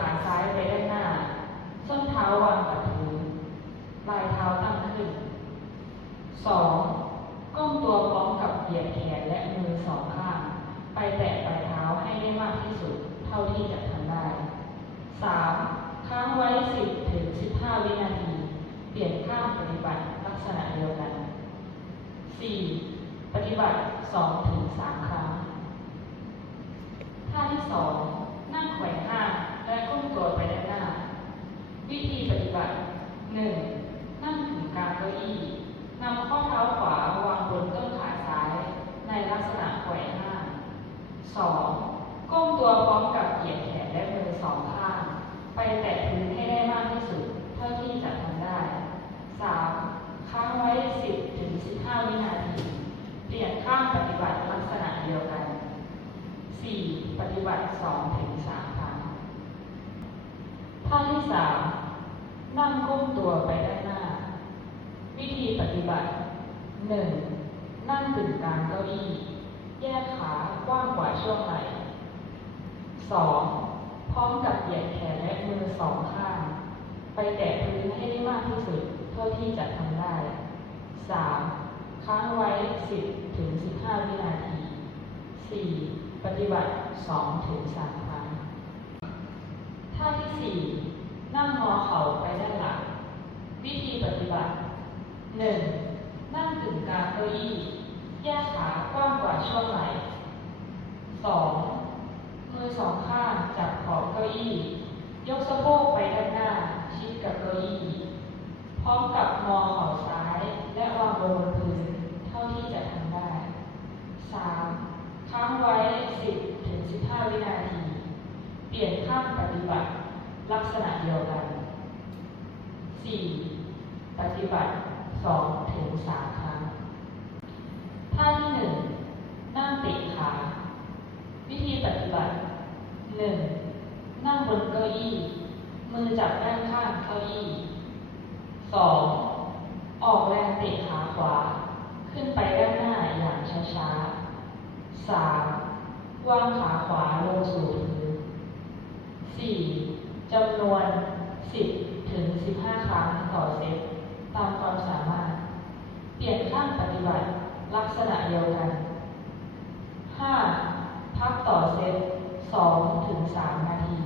ขาซ้ายไปด้านหน้าส้นเท้าวางกับพื้นปลายเท้าตั้งขึ้น 2. ก้มตัวพร้อมกับเหยียดแขนและมือสองข้างไปแตะปลายเท้าให้ได้มากที่สุดเท่าที่จะทำได้ 3. ค้างไว้ 10 ถึง 15 วินาที เปลี่ยนข้างปฏิบัติลักษณะเดียวกัน 4. ปฏิบัติ 2 ถึง 3 ครั้ง ท่าที่ 2 นั่งแขวนห้างและก้มตัวไปด้านหน้า วิธีปฏิบัติ 1. นั่งถึงกลางเก้าอี้นำข้อเท้าขวาวางบนต้นขาซ้ายในลักษณะแขวนห้าง 2. ก้มตัวพร้อมกับเหยียดแขนและมือสองข้างไปแตะพื้นให้ได้มากที่สุดเท่าที่จะทำได้ 3. ค้างไว้ 10 ถึง 15 วินาที เปลี่ยนข้างปฏิบัติลักษณะเดียวกัน 4. ปฏิบัติ 2 ถึง 3 ครั้ง ท่าที่ 3 นั่งก้มตัวไปด้านหน้า วิธีปฏิบัติ 1. นั่งกึ่งกลางเก้าอี้แยกขากว้างกว่าช่วงไหล่ 2. พร้อมกับเหยียดแขนและมือสองข้างไปแตะพื้นให้ได้มากที่สุดเท่าที่จะทำได้ 3. ค้างไว้ 10 ถึง 15 วินาที 4. ปฏิบัติ 2 ถึง 3 ครั้ง ท่าที่ 4 นั่งงอเข่าไปด้านหลัง วิธีปฏิบัติ 1. นั่งกึ่งกลางเก้าอี้แยกขากว้างกว่าช่วงไหล่ 2. มือสองข้างจับขอบเก้าอี้ยกสะโพกไปด้านหน้าชิดกับเก้าอี้พร้อมกับงอเข่าซ้ายและวางบนพื้นเท่าที่จะทำได้ 3. ค้างไว้ 10 ถึง 15 วินาที เปลี่ยนข้างปฏิบัติลักษณะเดียวกัน 4. ปฏิบัติ 2 ถึง 3 ครั้ง ท่าที่ 1 นั่งติดขา วิธีปฏิบัติ 1. นั่งบนเก้าอี้มือจับด้านข้างเก้าอี้ 2. ออกแรงเตะขาขวาขึ้นไปด้านหน้าอย่างช้าๆ 3. วางขาขวาลงสู่พื้น 4. จำนวน 10 ถึง 15 ครั้งต่อเซตตามความสามารถ เปลี่ยนข้างปฏิบัติลักษณะเดียวกัน 5. พักต่อเซต 2 ถึง 3 นาที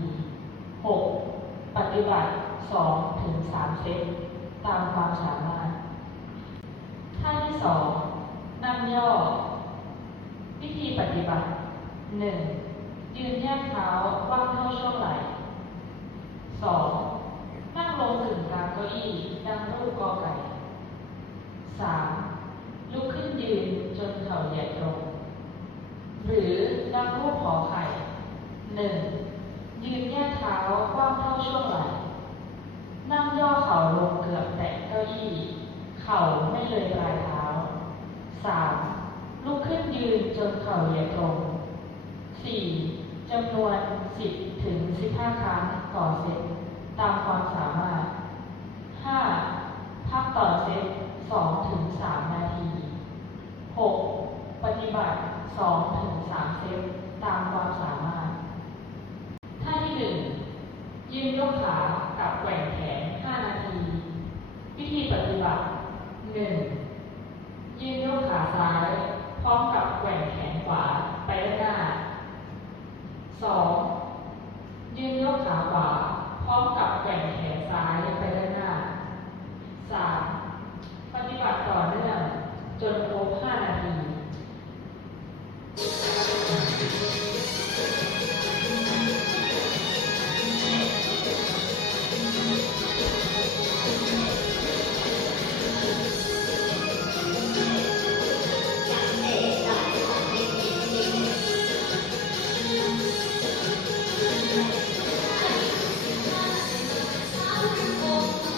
6. ปฏิบัติ 2 ถึง 3 เซตตามความสามารถ ท่าที่ 2 นั่งย่อ วิธีปฏิบัติ 1. ยืนแยกเท้ากว้างเท่าช่วงไหล่ 2. นั่งลงกึ่งกลางเก้าอี้ดังรูปกอไก่ 3. ลุกขึ้นยืนจนเข่าเหยียดตรง หรือดังรูปหอไข่ 1. ยืนแยกเท้ากว้างเท่าช่วงไหล่นั่งย่อเข่าลงเกือบแตะเก้าอี้เข่าไม่เลยปลายเท้า 3. ลุกขึ้นยืนจนเข่าเหยียดตรง 4. จำนวน 10 ถึง 15 ครั้งต่อเซตตามความสามารถ 5. พักต่อเซต 2 ถึง 3 นาที 6. ปฏิบัติ 2 ถึง 3 เซตตามความสามารถ ท่าที่ 1 ยืนยกขากับแกว่งแขน 5 นาที วิธีปฏิบัติ 1. ยืนยกขาซ้ายพร้อมกับแกว่งแขนขวาไปด้านหน้า 2. ยืนยกขาขวาพร้อมกับแกว่งแขนซ้ายไปด้านหน้า 3. ปฏิบัติต่อเนื่องจนครบ 5 นาที Hãy subscribe cho kênh Ghiền Mì Gõ để không bỏ lỡ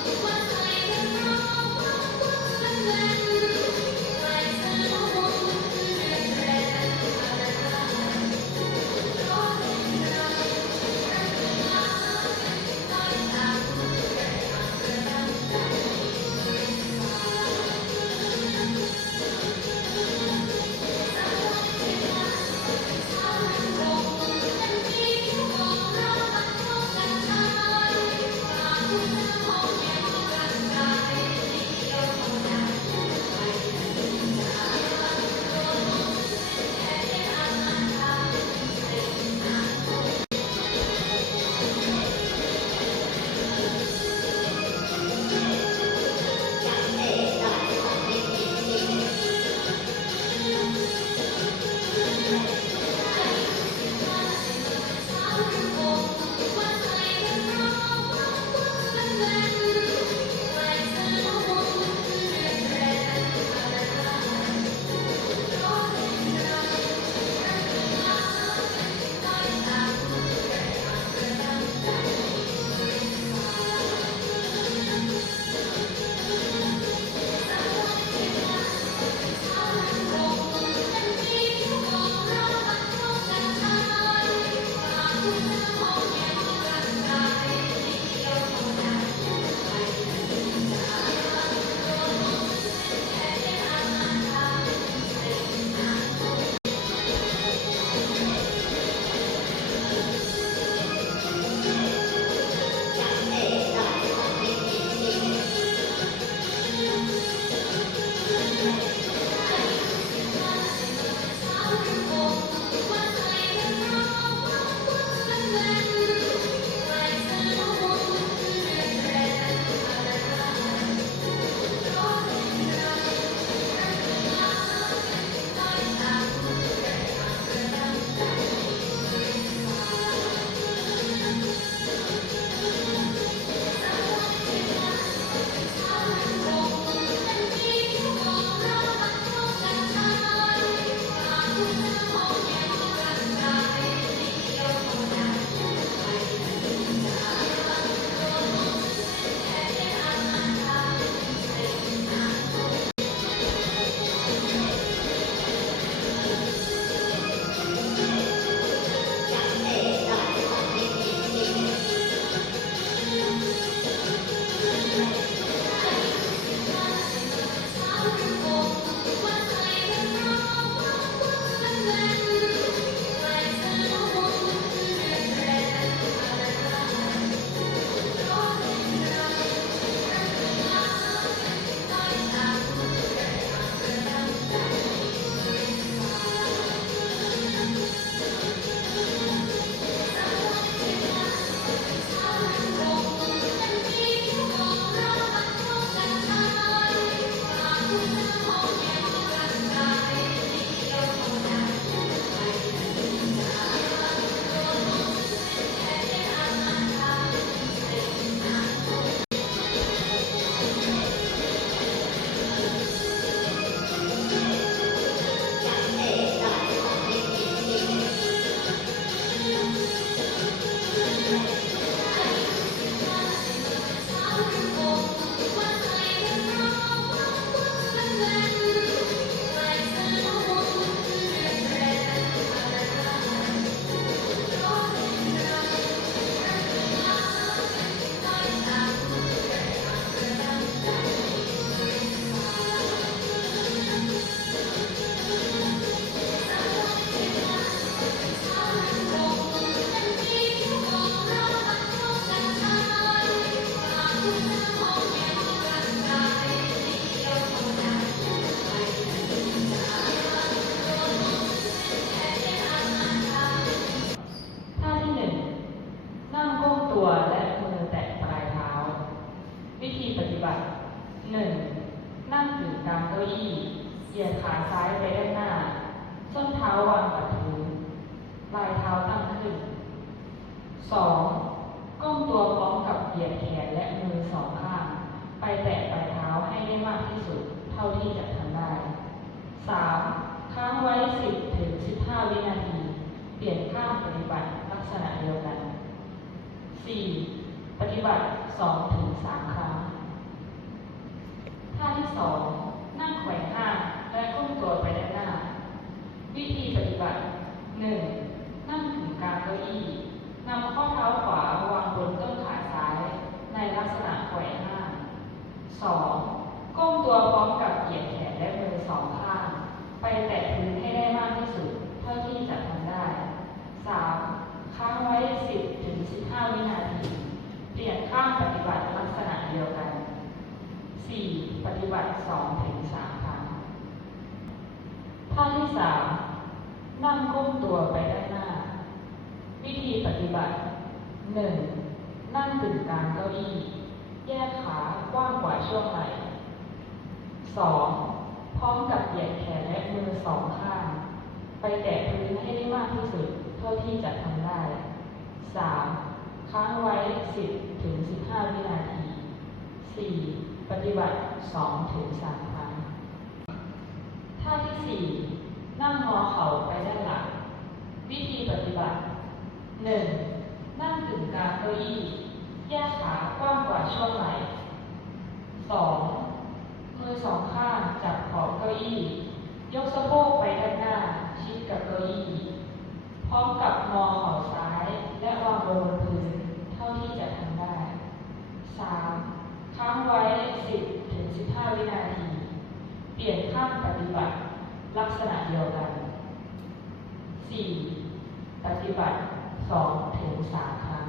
1. นั่งอยู่กลางเก้าอี้เหยียดขาซ้ายไปด้านหน้าส้นเท้าวางกับพื้นปลายเท้าตั้งขึ้น 2. ก้มตัวพร้อมกับเหยียดแขนและมือสองข้างไปแตะปลายเท้าให้ได้มากที่สุดเท่าที่จะทำได้ 3. ค้างไว้ 10 ถึง 15 วินาที เปลี่ยนข้างปฏิบัติลักษณะเดียวกัน 4. ปฏิบัติ 2 ถึง 3 ครั้ง ท่าที่ 2 นั่งแขวนห้างและก้มตัวไปด้านหน้า วิธีปฏิบัติ 1. นั่งถึงกลางเก้าอี้นำข้อเท้าขวาวางบนต้นขาซ้ายในลักษณะแขวนห้าง 2. ก้มตัวพร้อมกับเหยียดแขนและมือสองข้างไปแตะพื้นให้ได้มากที่สุดเท่าที่จะทำได้ 3. ค้างไว้ 10 ถึง 15 วินาที เปลี่ยนข้างปฏิบัติลักษณะเดียวกัน 4. ปฏิบัติ 2 ถึง 3 ครั้ง ท่าที่ 3 นั่งก้มตัวไปด้านหน้า วิธีปฏิบัติ 1. นั่งกึ่งกลางเก้าอี้แยกขากว้างกว่าช่วงไหล่ 2. พร้อมกับเหยียดแขนและมือสองข้างไปแตะพื้นให้ได้มากที่สุดเท่าที่จะทำได้ 3. ค้างไว้ 10 ถึง 15 วินาที 4. ปฏิบัติ 2 ถึง 3 ครั้ง ท่าที่ 4 นั่งงอเข่าไปด้านหลัง วิธีปฏิบัติ 1. นั่งกึ่งกลางเก้าอี้แยกขากว้างกว่าช่วงไหล่ 2. มือสองข้างจับขอบเก้าอี้ยกสะโพกไปด้านหน้าชิดกับเก้าอี้พร้อมกับงอเข่าซ้ายและวางบนพื้นเท่าที่จะทำได้ 3. ค้างไว้ 10 ถึง 15 วินาที เปลี่ยนข้างปฏิบัติลักษณะเดียวกัน 4. ปฏิบัติ 2 ถึง 3 ครั้ง